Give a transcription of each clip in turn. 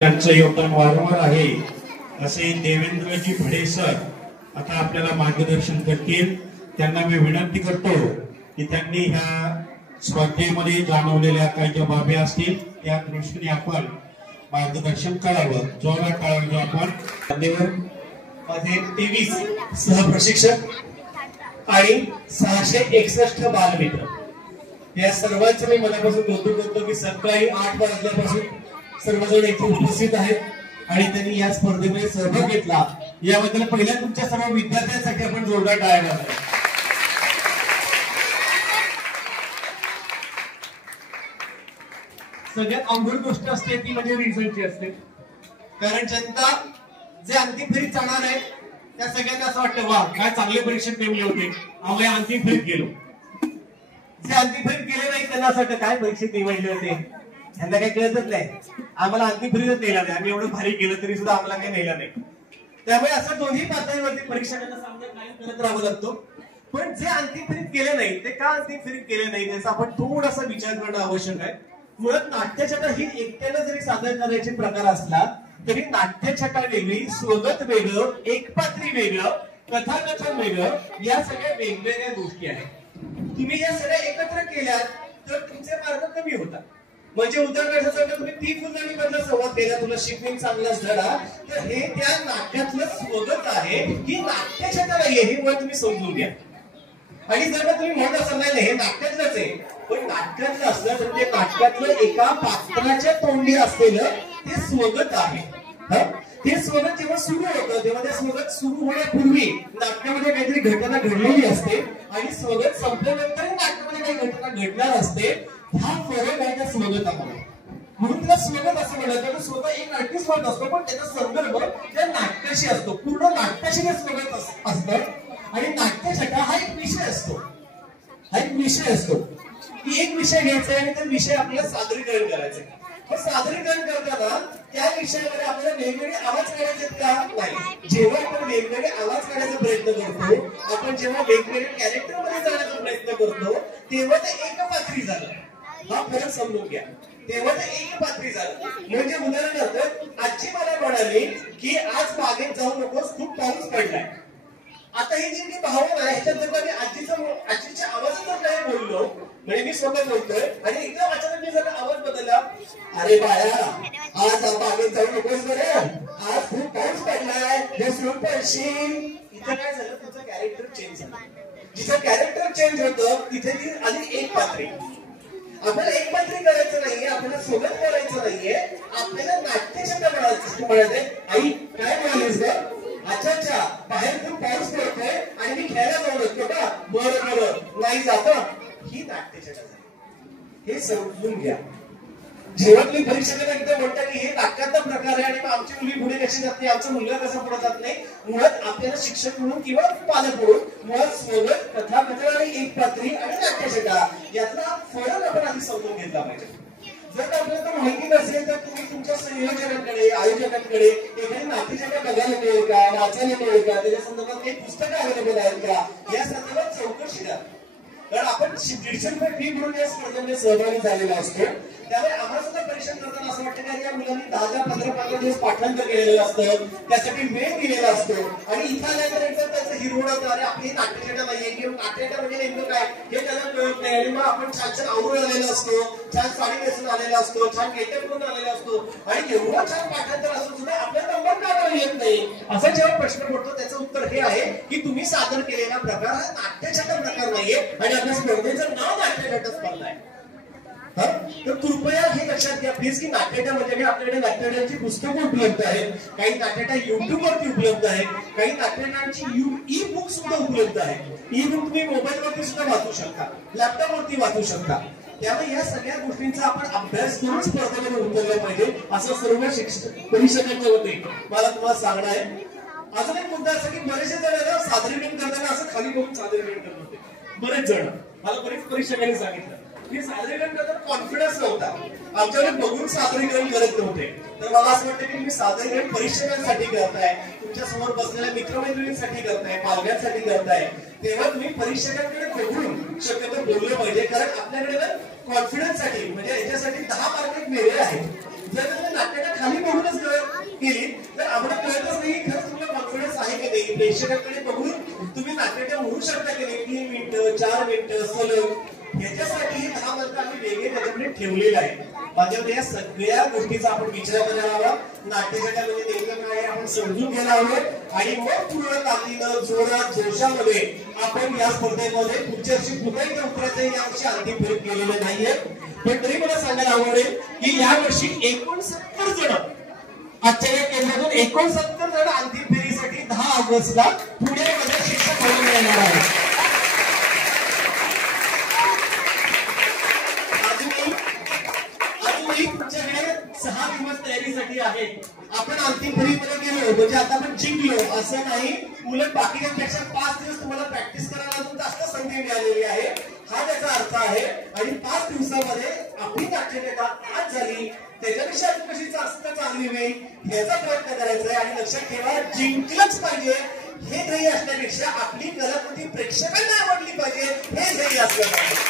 त्यांचं योगदान वारंवार आहे असे देवेंद्रजी भडे सर आता आपल्याला मार्गदर्शन करतील। त्यांना मी विनंती करतो की त्यांनी ह्या स्पर्धेमध्ये जाणवलेल्या काही ज्या बाबी असतील त्या दृष्टीने आपण मार्गदर्शन करावं, जोरात टाळावं आपण। माझे 23 सहप्रशिक्षक आणि 661 बालमित्र या सर्वांचं मी मनापासून कौतुक करतो की सकाळी 8 वाजल्यापासून सर्वजण इथे उपस्थित आहेत आणि त्यांनी या स्पर्धेमध्ये सहभाग घेतला। याबद्दल पहिल्या तुमच्या सर्व विद्यार्थ्यांसाठी आपण जोरदार टाळ्या वाजवा। सगळ्यात अवघड गोष्ट असते ती म्हणजे रिझल्टची असते, कारण जनता जे अंतिम फेरीत जाणार आहे त्या सगळ्यांना असं वाटतं वा काय चांगले परीक्षक नेमले होते, आम्ही अंतिम फेरीत गेलो। जे अंतिम फेरीत गेले नाही त्यांना असं वाटतं काय परीक्षक निवडले होते, त्यांना काही कळतच नाही, आम्हाला अंतिम फेरीतच नेला नाही, आम्ही एवढं भारी केलं तरी सुद्धा आम्हाला काही नेला नाही। त्यामुळे असं दोन्ही पातळीवरती परीक्षकांना सामना कायम करत राहावं लागतो। पण जे अंतिम फेरीत गेले नाही ते का अंतिम फेरीत गेले नाही त्याचा आपण थोडासा विचार करणं आवश्यक आहे। मुळात नाट्यछटा ही एकट्यानं जरी सादर करायचे प्रकार असला तरी नाट्यछटा वेगळी, स्वगत वेगळं, एकपात्री वेगळं, कथाकथन वेगळं, या सगळ्या वेगवेगळ्या गोष्टी आहेत। तुम्ही या सगळ्या एकत्र केल्या तर तुमचे मार्ग कमी होतात। म्हणजे उदाहरणार्थ जर तुम्ही 3 फुलझडी मधला संवाद केला, तुला शिकवण चांगलाच धडा, तर हे त्या नाट्यातलं स्वगत आहे, ही नाट्यछटा नाहीये, हे मुळात तुम्ही समजून घ्या। आणि जर तुम्ही म्हणत असाल नाही हे नाट्यातलंच आहे, पण नाट्यातलं असलं तर ते नाट्यातलं एका पात्राच्या तोंडी असलेलं ते स्वगत आहे। ते स्वगत जेव्हा सुरू होतं तेव्हा ते स्वगत सुरू होण्यापूर्वी नाट्यामध्ये काहीतरी घटना घडलेली असते आणि स्वगत संपल्यानंतर नाट्यामध्ये काही घटना घडणार असते। हा फरक आहे त्या स्वगतामध्ये, म्हणून त्याला स्वगत असं म्हणलं जातं। स्वतः एक आर्टिस्ट म्हणत असतो पण त्याचा संदर्भ त्या नाट्याशी असतो, पूर्ण नाट्याशी ते स्वगत असतं। आणि नाट्यछटा हा एक विषय असतो, हा एक विषय असतो की एक विषय घ्यायचा आणि त्या विषय आपल्याला सादरीकरण करायचं। मग सादरीकरण करताना त्या विषयामध्ये आपल्याला वेगवेगळे आवाज काढायचे का नाही, जेव्हा आपण वेगवेगळे आवाज काढायचा प्रयत्न करतो, आपण जेव्हा वेगवेगळ्या कॅरेक्टर मध्ये जाण्याचा प्रयत्न करतो तेव्हा ते एकपात्री झालं, हा फरक समजून घ्या। तेव्हा ते एकपात्री झालं म्हणजे उदाहरणार्थ आजी मला म्हणाली की आज बागेत जाऊ नकोस, खूप पाऊस पडलाय। आता ही जी भावना आहे ह्याच्यात जर मी आजीच्या आवाजातच नाही बोललो, म्हणजे मी स्वतः बोलतोय आणि एकदम अचानक मी जर आवाज बदलला, अरे बाळा आज बागेत जाऊ नकोस बरं, आज खूप पाऊस पडलाय, घसरून पडशील, इथं काय झालं तुझं कॅरेक्टर चेंज झालं। जिचं कॅरेक्टर चेंज होतं तिथे ती आधी एक पात्री। आपल्याला एक पात्री करायचं नाहीये, आपल्याला सोबत करायचं नाहीये, आपल्याला नाट्यछटा म्हणायचंय। आई काय म्हणालीस ग? अच्छा अच्छा बाहेर खूप पाऊस पडतोय आणि मी खेळायला जाऊ शकतो का? बरं बरं नाही जात, ही नाट्यछटा झाली, हे समजून घ्या। जेव्हा तुम्ही परीक्षेला एकदा म्हणता की हे नाटकाचा प्रकार आहे आणि मग आमची मुलगी पुढे कशी जात नाही, आमचा मुलगा कसा पुढे जात नाही, मुळात आपल्याला शिक्षक म्हणून किंवा पालक म्हणून मुळात स्वगत, कथाकथन आणि एकपात्री आणि नाट्यछटा यातला फरक आपण आधी समजून घेतला पाहिजे। जर आपल्याला माहिती नसेल तर तुम्ही तुमच्या संयोजकांकडे, आयोजकांकडे एखादी नाट्यछटा बघायला मिळेल का, वाचायला मिळेल का, त्याच्या संदर्भात काही पुस्तकं अवेलेबल आहेत का, या संदर्भात चौकशी करा। कारण आपण 150 रुपये फी म्हणून या स्पर्धेमध्ये सहभागी झालेला असतो, त्यामुळे आम्हाला सुद्धा परीक्षण करताना असं वाटतं की या मुलांनी 10-15 दिवस पाठांतर केलेलं असतं, त्यासाठी वेळ दिलेला असतो आणि इथं आल्यानंतर एकदम त्याचं हिरवण होतं, अरे आपली नाट्यछटा नाहीये किंवा नाट्यछटा म्हणजे नेमकं काय हे त्याला कळत नाही। आणि मग आपण छान छान आवरून आलेला असतो, छान साडी नेसून आलेला असतो, छान गेटअप करून आलेला असतो आणि एवढं छान पाठांतर असून सुद्धा आपल्याला नंबर का येत नाही, असा जेव्हा प्रश्न पडतो त्याचं उत्तर हे आहे की तुम्ही सादर केलेला प्रकार हा नाट्यछटा प्रकार नाहीये आणि आपल्या स्पर्धेचं नाव नाट्यछटा स्पर्धा आहे। तर कृपया हे लक्षात घ्या प्लीज की नाट्यछटा म्हणजे आपल्याकडे नाट्यछटांची पुस्तकं उपलब्ध आहेत, काही नाट्यछटा युट्यूब वरती उपलब्ध आहेत, काही नाट्यछटांची ई बुक सुद्धा उपलब्ध आहे। ई बुक तुम्ही मोबाईल वरती सुद्धा वाचू शकता, लॅपटॉप वरती वाचू शकता। त्यामुळे या सगळ्या गोष्टींचा आपण अभ्यास करून स्पर्धेमध्ये उतरलं पाहिजे असं सर्व परीक्षकांच्या वतीने मला तुम्हाला सांगणं आहे। अजून एक मुद्दा असा की बरेचसे जण सादरीकरण करताना असं खाली बघून सादरीकरण करत होते, बरेच जण मला बरेच परीक्षकांनी सांगितलं की सादरीकरण करताना कॉन्फिडन्स नव्हता, आमच्याकडे बघून सादरीकरण करत नव्हते। तर मला असं वाटतं की तुम्ही सादरीकरण परीक्षकांसाठी करताय, तुमच्या समोर बसलेल्या मित्रमैत्रिणींसाठी करताय, पालकांसाठी करताय, तेव्हा तुम्ही परीक्षकांकडे बघून शक्यतो बोललं पाहिजे। कारण आपल्याकडे कॉन्फिडन्स साठी म्हणजे याच्यासाठी 10 मार्क वेगळे आहेत। जर नाट्याच्या खाली बघूनच केली तर आम्हाला कळतच नाही खरंच तुला कॉन्फिडन्स आहे की नाही. प्रेक्षकांकडे बघून तुम्ही नाट्याच्या म्हणू शकता की नाही 3 मिनिटं 4 मिनिटं सलग. याच्यासाठी 10 मिनिटं आम्ही वेगळे त्याच्याकडे ठेवलेलं आहे. माझ्यामध्ये या सगळ्या गोष्टीचा आपण विचार करायला हवा. नाट्यगटा म्हणजे नेमकं काय आपण समजून घ्यायला हवं आणि मग पूर्ण ताकदीनं जोरात जोशामध्ये आपण या स्पर्धेमध्ये पुढच्या वर्षी कुठेही उतरायचं यावर्षी अंतिम फेरीत केलेलं नाहीये. पण तरी मला सांगायला आवडेल की यावर्षी 69 जण आजच्या या केंद्रातून 69 जण अंतिम फेरीसाठी 10 ऑगस्टला पुण्यामध्ये शिक्षक म्हणून येणार आहेत. तुमच्याकडे 6 दिवस तयारीसाठी आहेत. आपण अंतिम फेरीमध्ये गेलो म्हणजे आता आपण जिंकलो असं नाही. उलट बाकीच्यांपेक्षा 5 दिवस तुम्हाला प्रॅक्टिस करायला अजून जास्त संधी मिळालेली आहे हा त्याचा अर्थ आहे. आणि 5 दिवसामध्ये आपली नाट्यगटा आज झाली त्याच्यापेक्षा अजून कशी जास्त चांगली होईल याचा प्रयत्न करायचा आहे. आणि लक्षात ठेवा जिंकलंच पाहिजे हे ध्येय असण्यापेक्षा आपली कलाकृती प्रेक्षकांना आवडली पाहिजे हे ध्येय असलं पाहिजे.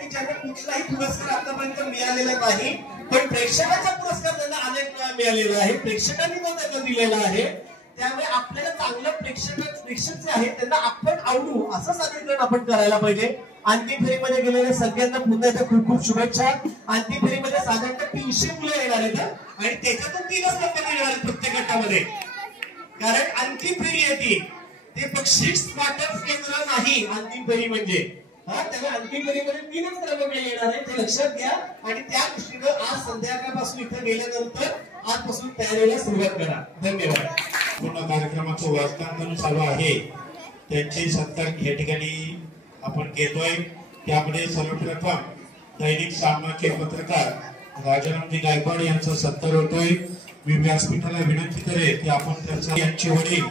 की ज्यांना कुठलाही पुरस्कार आतापर्यंत मिळालेला नाही पण प्रेक्षकांचा पुरस्कार त्यांना अनेक वेळा मिळालेला आहे. प्रेक्षकांनी तो त्यांना दिलेला आहे. त्यामुळे आपल्याला चांगलं प्रेक्षक जे आहेत त्यांना आपण आवडू असं सादरीकरण आपण करायला पाहिजे. अंतिम फेरीमध्ये गेलेल्या सगळ्यांना पुन्हा एकदा खूप खूप शुभेच्छा. अंतिम फेरीमध्ये साधारणतः 300 मुलं येणार आहेत आणि त्याच्यातून 3च नंबर येणार आहेत प्रत्येक गटामध्ये. कारण अंतिम फेरी येते ते बक्षीस वाटप केंद्र नाही. अंतिम फेरी म्हणजे त्यामुळे अंतिम फेरीमध्ये 3च क्रमांक येणार आहे ते लक्षात घ्या. आणि त्या दृष्टीनं आज संध्याकाळपासून इथे गेल्यानंतर आजपासून तयारीला सुरुवात करा. धन्यवाद. पूर्ण कार्यक्रमाचं वाचनांकन चालू आहे त्यांची सत्कार या ठिकाणी आपण घेतोय. त्यामध्ये सर्वप्रथम दैनिक सामनाचे पत्रकार राजारामजी गायकवाड यांचा सत्कार होतोय. मी व्यासपीठाला विनंती करेन की आपण त्यांचा यांचे वडील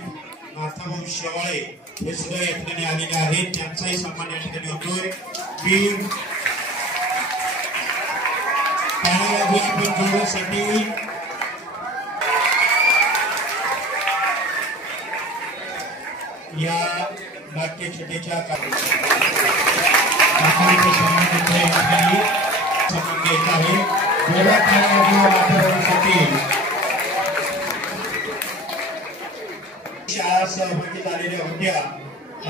नाथाभाऊ शेवाळे हे सुद्धा या ठिकाणी आलेले आहेत त्यांचाही सन्मान या ठिकाणी होतोय. मी आपण जोडण्यासाठी या नाट्यछटेच्या सन्मान घ्यायचा आहे. वेगळ्या काळासाठी शाळा सहभागी झालेल्या होत्या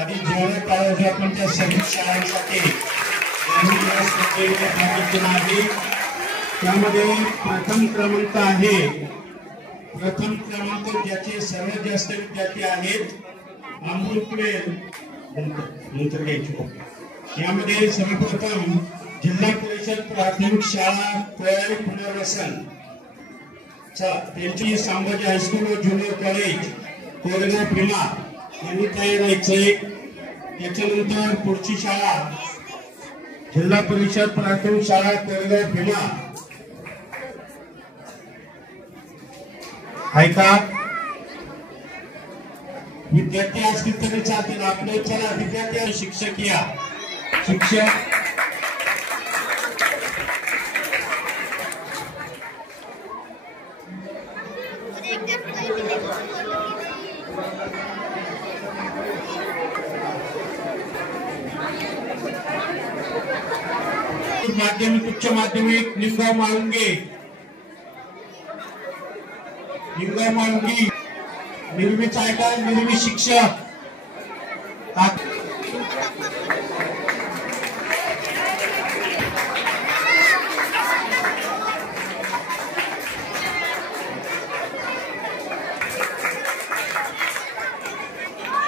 आणि जेवढ्या काळात आपण त्या सर्व शाळांसाठी आहे. त्यामध्ये प्रथम क्रमांक आहे. प्रथम क्रमांक ज्याचे सर्वात जास्त विद्यार्थी आहेत अमृतवेल नंतर घ्यायची. यामध्ये सर्वप्रथम जिल्हा परिषद प्राथमिक शाळा तयारी पुनर्वसन त्यांची संभाजी हायस्कूल व ज्युनियर कॉलेज कोरेगाव भीमा यांनी तयार व्हायचंय. त्याच्यानंतर पुढची शाळा जिल्हा परिषद प्राथमिक शाळा कोरेगाव भीमा ऐका विद्यार्थी असतील तरी चालतील. आपले चला विद्यार्थी आणि शिक्षक या शिक्षक माध्यमिक उच्च माध्यमिक लिंगाव माळुंगी निर्मित ऐका निर्मित शिक्षक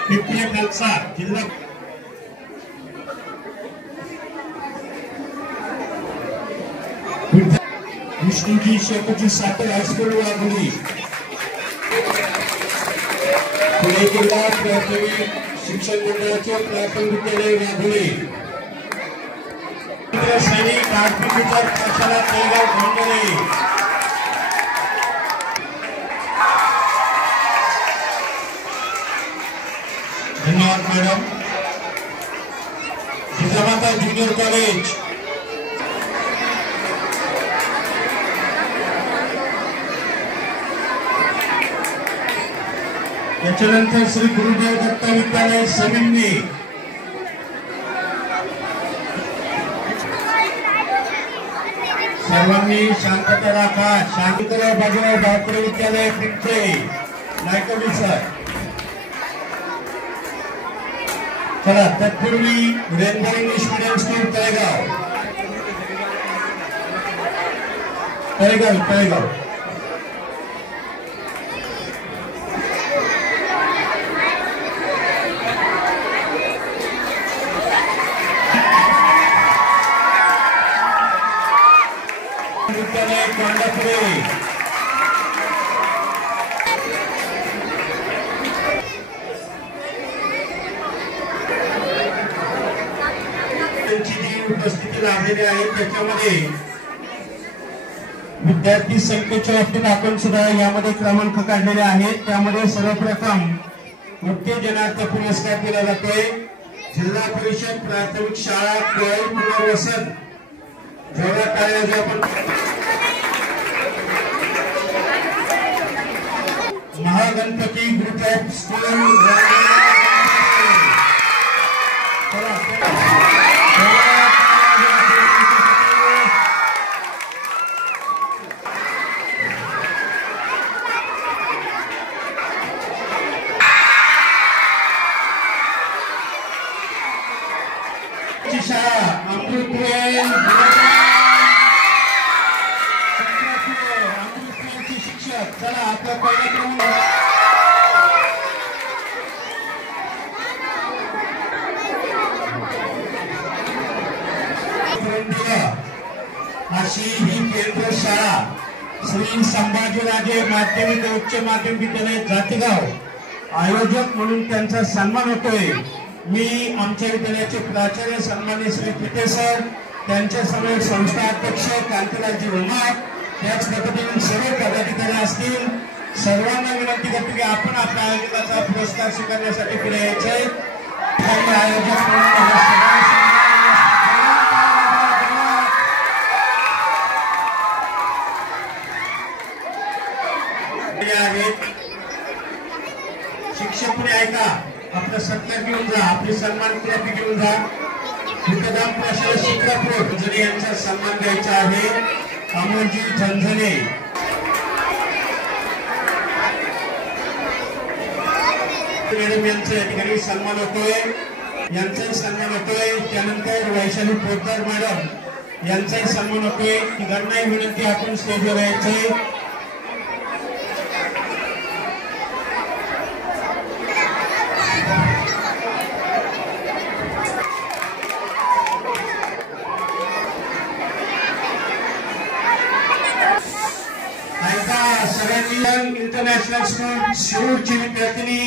पिंपळे खालसा जिल्हा विष्णुजी शेकोजी साखर हायस्कूल वाघोली पुणे जिल्हा प्राथमिक शिक्षण मंडळाचे प्राथमिक विद्यालय वाघोली सैनिक आर्थिक विचार पाठशाला तळेगाव गोंधळे धन्यवाद मॅडम. जिजामाता ज्युनियर कॉलेज त्याच्यानंतर श्री गुरुदेव दत्त विद्यालय समिती सर्वांनी शांतता राखा. शांतता बाजूला डॉक्टर विद्यालय पिंपळे नायकवडी सर. चला तत्पूर्वी rainbow English medium school Talegaon. विद्यालय कोंडापुरे. त्यांची जी उपस्थिती लाभलेली आहे त्याच्यामध्ये विद्यार्थी संख्येच्या बाबतीत आपण सुद्धा यामध्ये क्रमांक काढलेले आहेत. त्यामध्ये सर्वप्रथम उत्तेजनार्थ पुरस्कार दिला जातोय. जिल्हा परिषद प्राथमिक शाळा कोळी पुनर्वसन. जोरात टाळ्या वाजवा आपण. Mahaganpati group of school. शाळा अमृतवेल शिक्षक. चला आपला पहिला क्रमांक. अशी ही केंद्र शाळा श्री संभाजीराजे माध्यमिक उच्च माध्यमिक विद्यालय जातेगाव आयोजक म्हणून त्यांचा सन्मान होतोय. मी आमच्या विद्यालयाचे प्राचार्य सन्माननीय श्री पिटे सर, त्यांच्या समोर संस्था अध्यक्ष कांतीलालजी उमार, त्याच पद्धतीने सर्व पदाधिकारी असतील. सर्वांना विनंती करतो की आपण आपल्या आयोजकाचा पुरस्कार स्वीकारण्यासाठी पुढे यायचंय. आयोजक आहेत. शिक्षक पुढे ऐका, आपलं सत्कार घेऊन जा, आपली सन्मान ट्रॉफी घेऊन जा. मुक्काम प्रशासक शिक्रापूर जरी यांचा सन्मान द्यायचा आहे. अमोलजी झंझणे मॅडम यांचा या ठिकाणी सन्मान होतोय. यांचाही सन्मान होतोय. त्यानंतर वैशाली पोतदार मॅडम यांचाही सन्मान होतोय. तिघांनाही विनंती आपण स्टेजवर यायचंय. इंटरनॅशनल स्कूल शिरूरची विद्यार्थिनी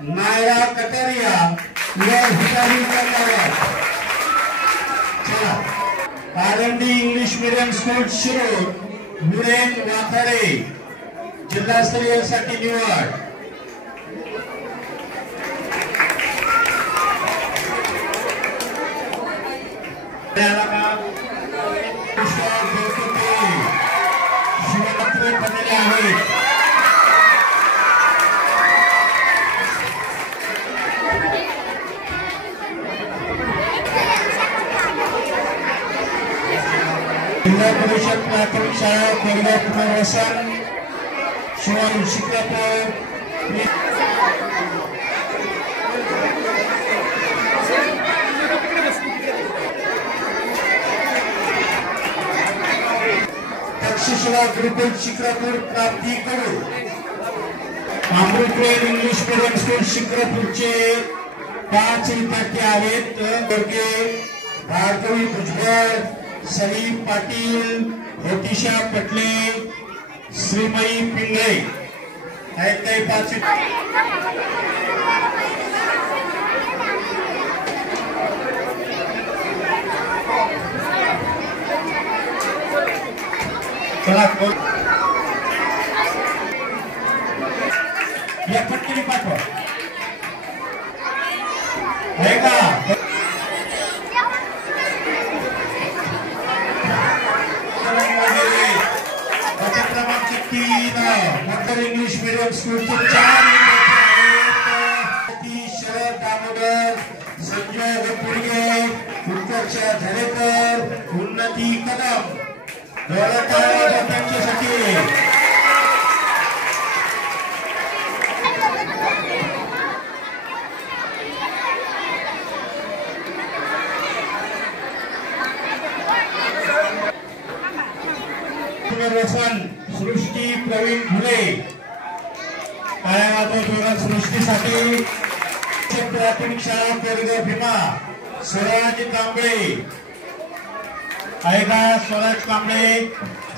Naira Kataria RND English medium school Shirur मुरेन वाखाडे जिल्हास्तरीय साठी निवड. शिवपत्रे पडलेले आहेत. जिल्हा परिषद प्राथमिक शाळा कोरगाव पुनर्वसन शिवाजी शिक्रापूर. तक्षशिला गुरुकुल शिक्रापूर प्राप्ती करू. अमृतवेल इंग्लिश मीडियम स्कूल शिक्रापूरचे 5 विद्यार्थी आहेत. भार्गवी भुजबळ, सलीम पाटील, ज्योतिषा पटले, श्रीमयी पिंगळे आहेत. काही 5 चला या पटकन पाठवा आहे का. क्रमांक 3 इंग्लिश मीडियम स्कूलचे 4 शरद दामोदर, संजय गपुडगे, उत्कर्ष धरेकर, उन्नती कदम. जोरात टाळ्या वाजवा त्यांच्यासाठी. पुनर्वसन सृष्टी प्रवीण फुले टाळ्या वाजवा जोरात सृष्टीसाठी. प्राथमिक शाळा पेरगाव भीमा स्वराज कांबळे ऐका. स्वराज कांबळे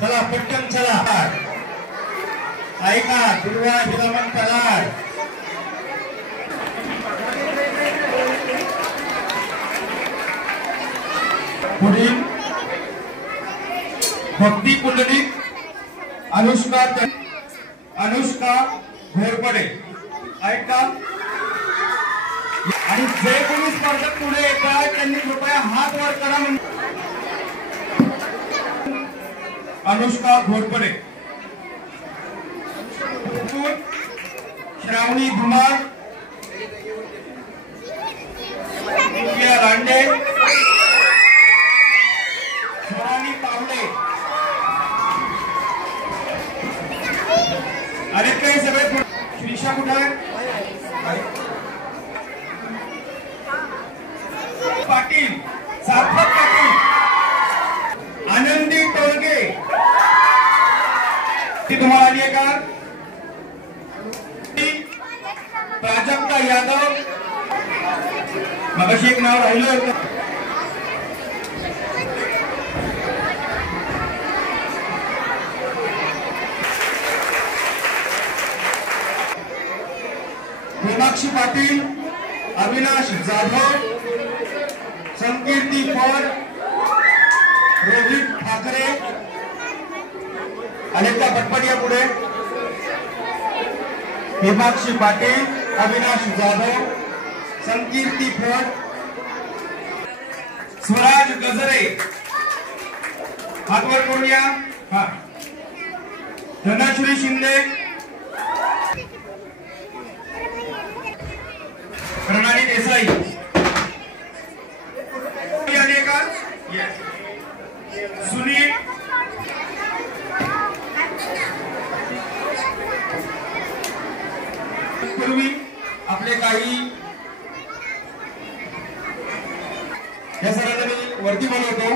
चला पटकन चला. ऐका दुर्वा हिरामन कराड. पुढील भक्ती पुंडलिक अनुष्का घोरपडे ऐका. आणि जे कोणी स्पर्धक पुढे येतात त्यांनी कृपया हात वर करा. अनुष्का घोरपडे, श्रावणी धुमाळ, दिव्या लांडे, सोनाली पावडे आणि काही सगळे. श्रीषा कुठे आहे? पाटील, सार्थक पाटील, आनंदी टोळगे ती तुम्हाला आली आहे का? प्राजक्ता यादव मगाशी एक नाव राहिलं होतं. मीनाक्षी पाटील, अविनाश जाधव, संकीर्ती फड, रोहित ठाकरे आणि त्या पटपट या पुढे. मीनाक्षी पाटील, अविनाश जाधव, संकीर्ती फड, स्वराज गजरे हातवर करून या. हा धनश्री शिंदे, प्रणाली देसाई का? सुनील पूर्वी आपले काही या सरांना मी वरती बोलवतो.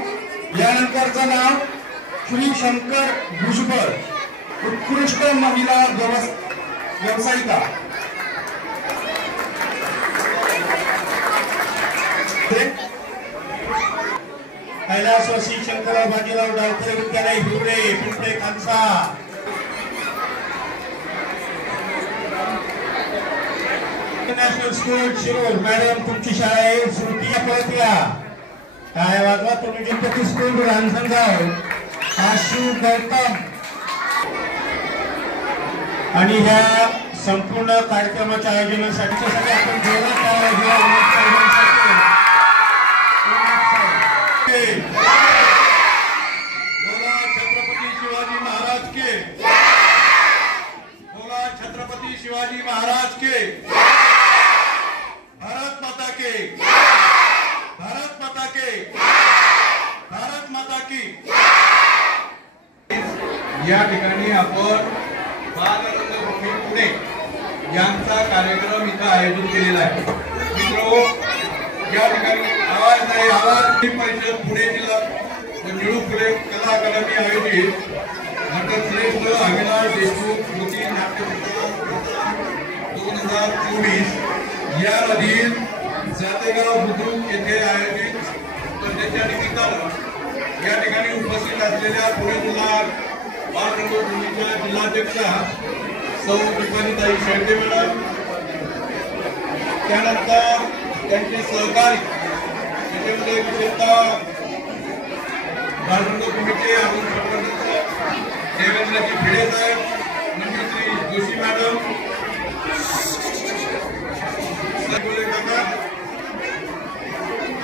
यानंतरचं नाव श्री शंकर भुजबळ, उत्कृष्ट महिला व्यावसायिका. कैलासवासी Shankarrao Bajirao Dawkhare Vidyalaya Hivare Pimple Khalsa. International school Shirur madam तुमची शाळा आहे. श्रुती परत या. काय वाजवा तुम्ही गणपती स्कूल रांजणगाव आशू गौतम. आणि ह्या संपूर्ण कार्यक्रमाच्या आयोजनासाठी आपण जोरात बोला छत्रपती शिवाजी महाराज के. बोला छत्रपती शिवाजी महाराज के. भारत माता के. भारत माता के. भारत माता की. या ठिकाणी आपण बालरंगभूमी पुणे यांचा कार्यक्रम इथं आयोजित केलेला आहे. मित्रो या ठिकाणी आवाज नाही आवाज परिषद पुणे जिल्हा निळू फुले कला अकादमी आयोजित नटश्रेष्ठ अविनाश देशमुख कृती नाट्यचित्र 2024 यामधील जातेगाव बुद्रुक येथे आयोजित स्पर्धेच्या निमित्तानं या ठिकाणी उपस्थित असलेल्या पुणे जिल्हा बालरंगभूमीच्या जिल्हाध्यक्षा सौ दीपालीताई शेळके मॅडम, त्यानंतर त्यांचे सहकारी त्याच्यामध्ये विशेषतः बालरंगभूमीचे अरुण चक्रवर्ती, देवेंद्रजी भिडे साहेब, मंजुश्री जोशी मॅडम,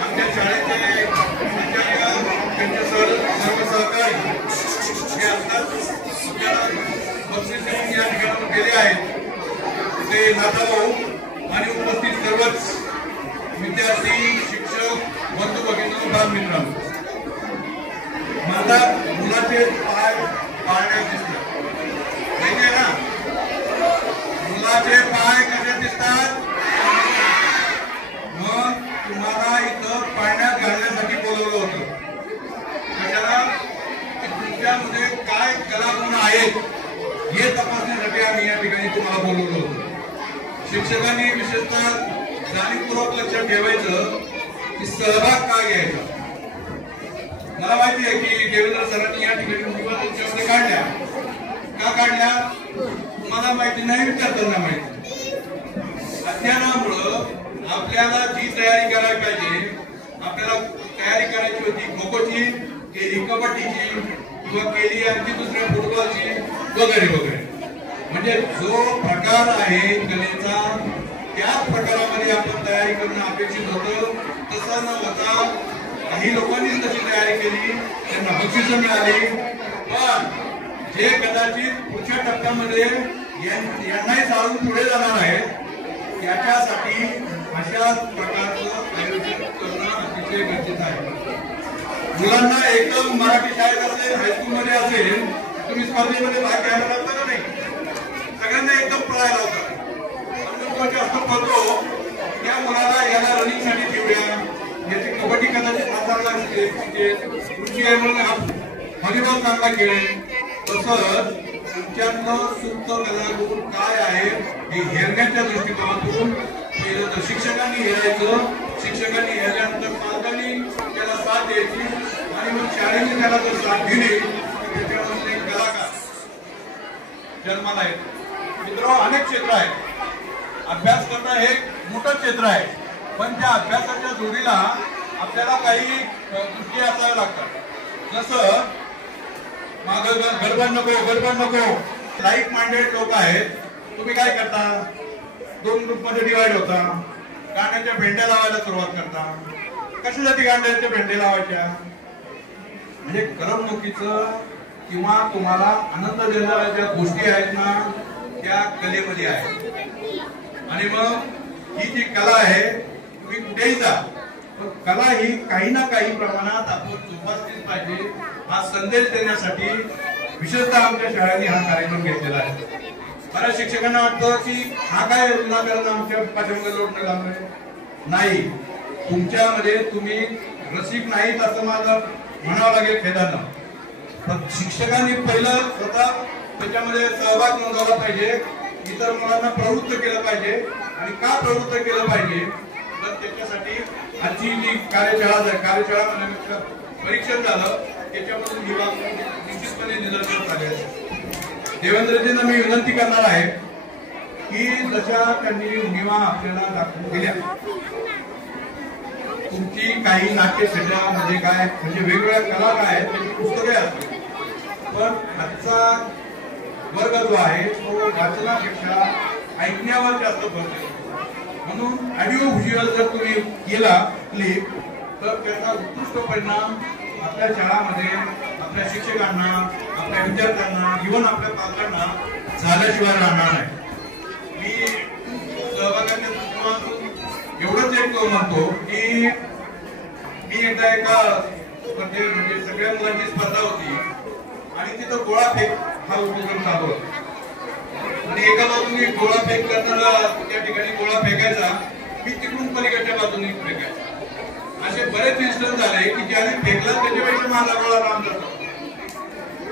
आमच्या शाळेचे त्यांचे सर्व सहकारी हे आत्ताच बक्षीस देऊन या ठिकाणाहून गेले आहेत. ते नाथाभाऊ आणि उपस्थित सर्वच विद्यार्थी, शिक्षक, बंधू भगिनी, बालमित्रांनो, माझा मुलाचे शिक्षकांनी विशेषतः जाणीवपूर्वक लक्षात ठेवायचं की सहभाग का घ्यायचा. मला माहिती आहे की देवेंद्र सरांनी या ठिकाणी उमेदवार तुमच्यामध्ये काढल्या. का काढल्या तुम्हाला माहिती नाही, विद्यार्थ्यांना माहिती. अध्ययनामुळं आपल्याला जी तयारी करायला पाहिजे, आपल्याला तयारी करायची होती खो-खोची, केली कबड्डीची किंवा केली आणखी दुसऱ्या फुटबॉलची वगैरे वगैरे. म्हणजे जो प्रकार आहे कलेचा त्याच प्रकारामध्ये आपण तयारी करणं अपेक्षित होतं. तसं न होता काही लोकांनी तशी तयारी केली, त्यांना बक्षिसं मिळाली. पण जे कदाचित पुढच्या टप्प्यामध्ये यांनाही चालून पुढे जाणार आहे त्याच्यासाठी अशा प्रकारचं आयोजन करणं अतिशय गरजेचं आहे. मुलांना एकदम मराठी शाळेत असेल, हायस्कूलमध्ये असेल, तुम्ही स्पर्धेमध्ये भाग घ्यायला लागता का नाही? सगळ्यांना एकदम पळायला होता. जास्त पळतो त्या मुलाला याला रनिंगसाठी ठेवूया, याची कबड्डी कदाचित हाताला रुची आहे म्हणून व्हॉलीबॉल चांगला खेळेल. तसंच तुमच्यातलं सुप्त कलागुण काय आहे हे हेरण्याच्या दृष्टिकोनातून पहिलं तर शिक्षकांनी हेरायचं. शिक्षकांनी हेरल्यानंतर पालकांनी त्याला साथ द्यायची आणि मग शाळेने त्याला जर साथ दिली त्याच्यामध्ये कलाकार जन्माला येतो. मित्रांनो, अनेक क्षेत्र आहेत. अभ्यास करणं हे मोठं क्षेत्र आहे, पण त्या अभ्यासाच्या जोडीला आपल्याला काही गोष्टी असाव्या लागतात. जसं मागं गडबड नको लाईक माइंडेड लोक आहेत. तुम्ही काय करता, 2 ग्रुपमध्ये डिवाइड होता, गाण्याच्या भेंड्या लावायला सुरुवात करता. कशासाठी गाण्याच्या भेंड्या लावायच्या? म्हणजे करमणुकीचं किंवा तुम्हाला आनंद देणाऱ्या ज्या गोष्टी आहेत ना त्या कलेमध्ये आहेत. आणि मग ही जी कला आहे तुम्ही कुठेही जा, कला ही काही ना काही प्रमाणात आपण जोपासलीच पाहिजे हा संदेश देण्यासाठी विशेषतः आमच्या शाळेने हा कार्यक्रम घेतलेला आहे. बऱ्याच शिक्षकांना वाटतं की हा काय विनाकारण आमच्या पाठीमागे लोटणं लावलंय. नाही, तुमच्यामध्ये तुम्ही रसिक नाहीत असं मला म्हणावं लागेल खेदानं. पण शिक्षकांनी पहिलं स्वतः त्याच्यामध्ये सहभाग नोंदवला पाहिजे, इतर मुलांना प्रवृत्त केलं पाहिजे. आणि का प्रवृत्त केलं पाहिजे तर त्याच्यासाठी आजची जी कार्यशाळा परीक्षण झालं त्याच्यामधून ही बाब निश्चितपणे निदर्शनास आले. देवेंद्रजींना मी विनंती करणार आहे की जशा त्यांनी उणिवा आपल्याला दाखवून दिल्या, तुमची काही नाट्यक्षेत्रामध्ये काय म्हणजे वेगवेगळ्या कला काय आहेत त्याची पुस्तके असतील, पण आजचा वर्ग जो आहे तो वाचनापेक्षा ऐकण्यावर जास्त भर देतो. म्हणून ऑडिओ व्हिज्युअल जर तुम्ही केला क्लिप तर त्याचा उत्कृष्ट परिणाम आपल्या शाळांमध्ये आपल्या शिक्षकांना, आपल्या विद्यार्थ्यांना, इव्हन आपल्या पालकांना झाल्याशिवाय राहणार नाही. मी सहभागाच्या दृष्टिकोनातून एवढंच एक म्हणतो की मी एकदा एका म्हणजे सगळ्या मुलांची स्पर्धा होती आणि तिथं गोळा फेक हा उपक्रम चालू होता. आणि एका बाजूने गोळा फेक करणारा त्या ठिकाणी गोळा फेकायचा, मी तिकडून पलीकडच्या बाजूने फेकायचा. असे बरेच इन्सिडेंट झाले की ज्याने फेकला त्याच्यापेक्षा माझा गोळा लांब जातो.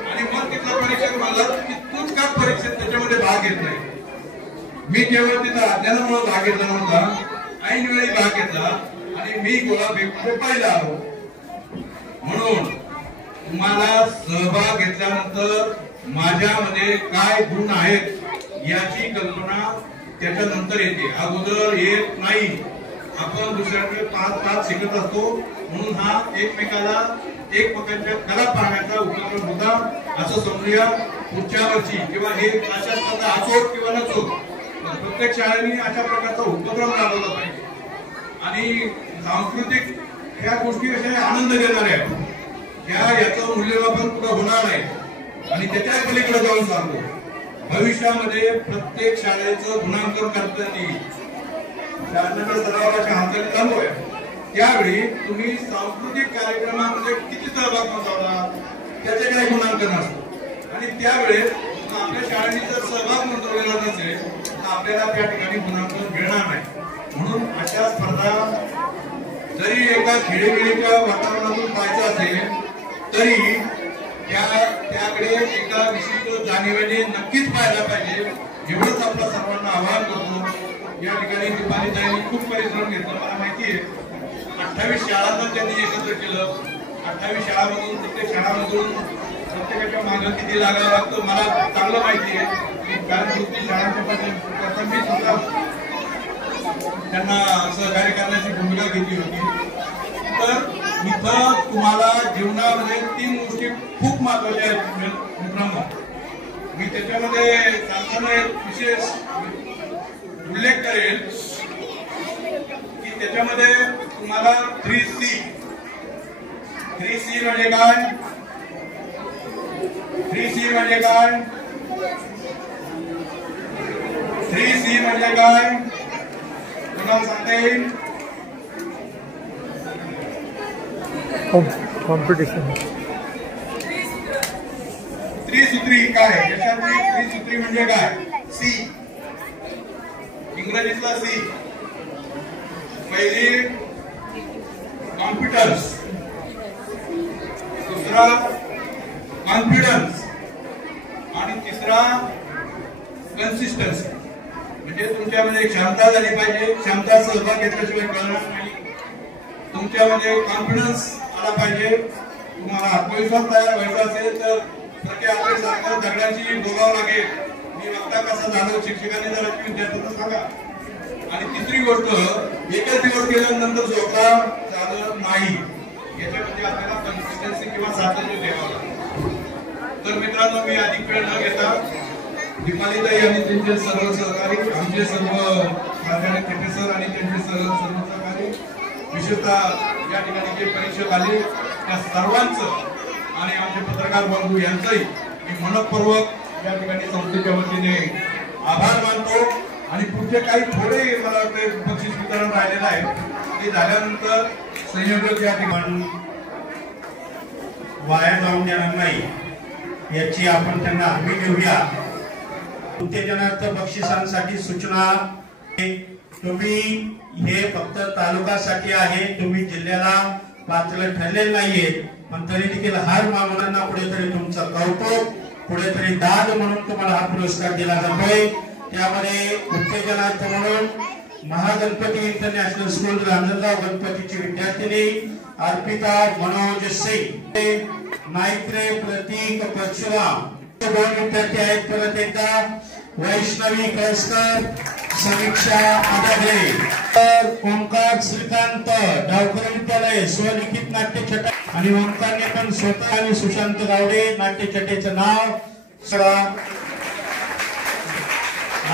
आणि मग तिथला परीक्षक म्हणला तिथून का परीक्षेत त्याच्यामध्ये भाग घेत नाही. मी केवळ तिथं अध्ययनामुळे भाग घेतला नव्हता, ऐन वेळी भाग घेतला आणि मी गोळा फेकून पाहिला आलो. म्हणून तुम्हाला सहभाग घेतल्यानंतर माझ्यामध्ये काय गुण आहेत याची कल्पना त्याच्यानंतर येते, अगोदर येत नाही. आपण दुसऱ्याकडे पाच शिकत असतो. म्हणून हा एकमेकांच्या कला पाहण्याचा उपक्रम होता असं समजूया. पुढच्या वर्षी किंवा हे अशा स्पर्धा असोत किंवा नसोत प्रत्येक शाळेने अशा प्रकारचा उपक्रम राबवला पाहिजे. आणि सांस्कृतिक ह्या गोष्टी कशा आनंद देणाऱ्या याचं मूल्यमापन कुठं होणार नाही. आणि त्याच्या पलीकडे जाऊन सांगतो, भविष्यामध्ये प्रत्येक शाळेचं गुणांकन करता येईल. शाळेच्या सरावाच्या हाताने चालू आहे. त्यावेळी तुम्ही सांस्कृतिक कार्यक्रमामध्ये किती सहभाग नोंदवला त्याचे काही गुणांकन असतं. आणि त्यावेळेस आपल्या शाळेने जर सहभाग नोंदवलेला नसेल तर आपल्याला त्या ठिकाणी गुणांकन मिळणार नाही. म्हणून अशा स्पर्धा जरी एका खेळीमेळीच्या वातावरणातून पाहायचं असेल तरी त्याकडे एका विशिष्ट जाणीवेने नक्कीच पाहायला पाहिजे. एवढंच आपल्या सर्वांना आवाहन करतो. या ठिकाणी दीपालीताईंनी खूप परिश्रम घेतला. मला माहिती आहे 28 शाळांना त्यांनी एकत्र केलं. 28 शाळांमधून प्रत्येक शाळांमधून प्रत्येकाच्या मागं किती लागावं लागतं मला चांगलं माहिती आहे. कारण की शाळांच्या प्रथम मी सुद्धा त्यांना सहकार्य करण्याची भूमिका घेतली होती. तर इथं तुम्हाला जीवनामध्ये 3 गोष्टी खूप महत्वाच्या आहेत मित्रांनो. मी त्याच्यामध्ये सांगताना एक विशेष उल्लेख करेल की त्याच्यामध्ये तुम्हाला 3C म्हणजे काय? 3C म्हणजे काय? 3C म्हणजे काय तुम्हाला सांगता येईल? कॉम्पिटिशन. त्रिसूत्री काय? यशाची त्रिसूत्री म्हणजे काय? C, इंग्रजीतला C. पहिली कॉन्फिडन्स, दुसरा कॉन्फिडन्स आणि तिसरा कन्सिस्टन्सी. म्हणजे तुमच्यामध्ये क्षमता झाली पाहिजे. क्षमता सहभाग घेतल्याशिवाय कळणार नाही. तुमच्यामध्ये कॉन्फिडन्स आला पाहिजे. तुम्हाला आत्मविश्वास तयार व्हायचा असेल तर प्रत्येक आपल्यासारखं दगडांची बोलावं लागेल. मी वक्ता कसा झालो शिक्षकांनी जर विद्यार्थ्यांना सांगा. आणि तिसरी गोष्ट एकच दिवस केल्यानंतर स्वतः झालं नाही. याच्यामध्ये आपल्याला कन्सिस्टन्सी किंवा सातत्य ठेवावं लागतं. तर मित्रांनो मी अधिक वेळ न घेता दीपालीताई आणि त्यांचे सर्व सहकारी, आमचे सर्व कारखाने प्रोफेसर आणि त्यांचे सर्व सहकारी, विशेषतः या ठिकाणी जे परीक्षक आले त्या सर्वांचं आणि आमचे पत्रकार बंधू यांचंही मी मनपूर्वक या ठिकाणी संस्थेच्या वतीने आभार मानतो. आणि पुढचे काही थोडे मला वाटतं बक्षीस वितरण राहिलेलं आहे ते झाल्यानंतर संयोजक या ठिकाणी वाया जाऊन देणार नाही याची आपण त्यांना हमी देऊया. उत्तेजनार्थ बक्षिसांसाठी सूचना. तुम्ही हे फक्त तालुक्यासाठी आहे. तुम्ही जिल्ह्याला पात्र ठरलेले नाहीये. पण तरी देखील हार मानवांना कुठेतरी तुमचं कौतुक, कुठेतरी दाद म्हणून तुम्हाला हा पुरस्कार दिला जातोय. त्यामध्ये उत्तेजनार्थ म्हणून महागणपती इंटरनॅशनल स्कूल रांजणगाव गणपतीची विद्यार्थिनी अर्पिता मनोज सिंग, नायत्रे प्रतीक परशुराम, 2 विद्यार्थी आहेत. परत एकदा वैष्णवी कळसकर, समीक्षा आदागरे, ओंकार श्रीकांत, डावकर विद्यालय स्वलिखित नाट्यछटा. आणि ओंकारने पण स्वतः आणि सुशांत गावडे नाट्यछटेचं नाव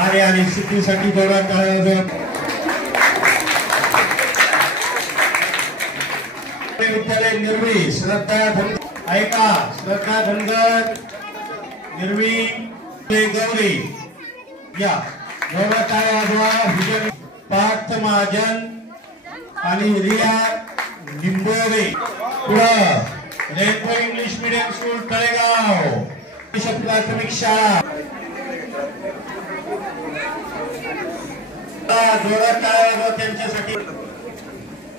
आरे आणि सिद्धीसाठी जोरात विद्यालय निर्वी श्रद्धा ऐका श्रद्धा धनगर निर्वी गौरी या जोरात विजय पार्थ महाजन आणि रिया लिंबोरे. पुढं rainbow English medium school Talegaon प्राथमिक शाळा. जोरात त्यांच्यासाठी.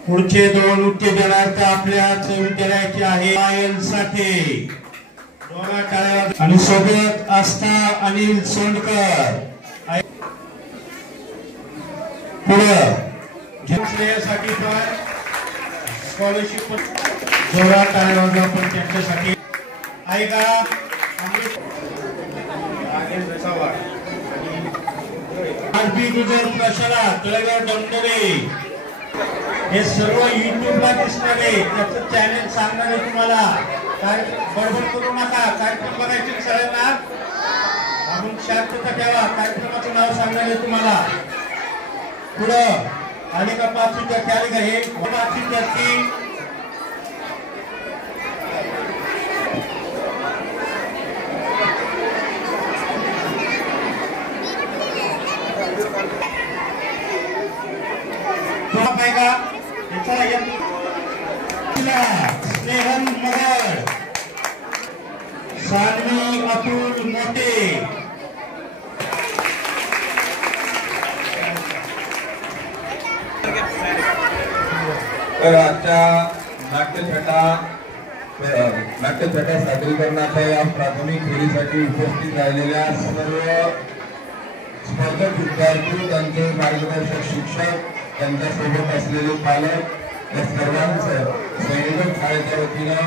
पुढचे 2 उत्तेजनार्थ आपल्याच विद्यालयाचे आहे. पायल साठे जोरात. आणि सोबत आस्था अनिल सोंडकर. पुढं घेण्यासाठी पण स्कॉलरशिप जोरात आपण त्यांच्यासाठी. ऐका आरबी गुजर प्रशाला तळेगाव डमडरे हे सर्व युट्यूबला दिसणार आहे. त्याचं चॅनल सांगणार आहे तुम्हाला. बडबड करू नका. कार्यक्रम बघायचे सगळ्यांना म्हणून शांतता ठेवा. कार्यक्रमाचं नाव सांगणार आहे तुम्हाला. पुढं आले का 5 विद्यार्थी आले का? हे 5 विद्यार्थी स्नेहन मगर, सानवी अतुल मोटे. तर आजच्या नाट्यछटा सादरीकरणाच्या या प्राथमिक फेरीसाठी उपस्थित राहिलेल्या सर्व स्पर्धक विद्यार्थी, त्यांचे मार्गदर्शक शिक्षक, त्यांच्यासोबत असलेले पालक या सर्वांचं संयोजक शाळेच्या वतीनं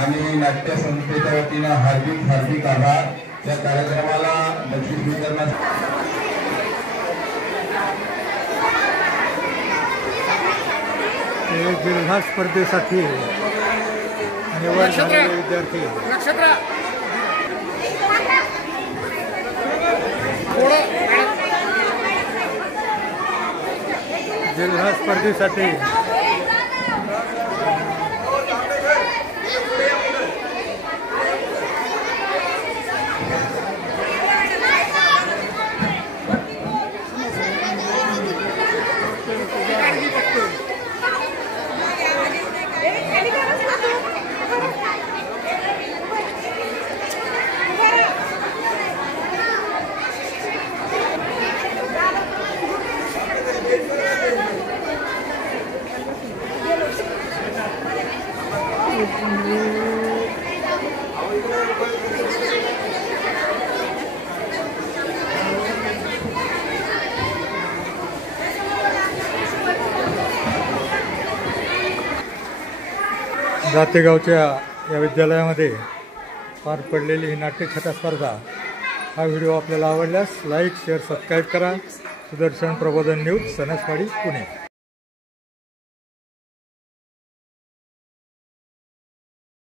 आणि नाट्य संस्थेच्या वतीनं हार्दिक हार्दिक आभार. या कार्यक्रमाला बक्षीस वितरणासाठी जिल्हा स्पर्धेसाठी निवड झालेले विद्यार्थी जिल्हा स्पर्धेसाठी जातेगावच्या या विद्यालयामध्ये पार पडलेली ही नाट्यछटा स्पर्धा. हा व्हिडिओ आपल्याला आवडल्यास लाईक शेअर सबस्क्राईब करा. सुदर्शन प्रबोधन न्यूज, सणसवाडी, पुणे.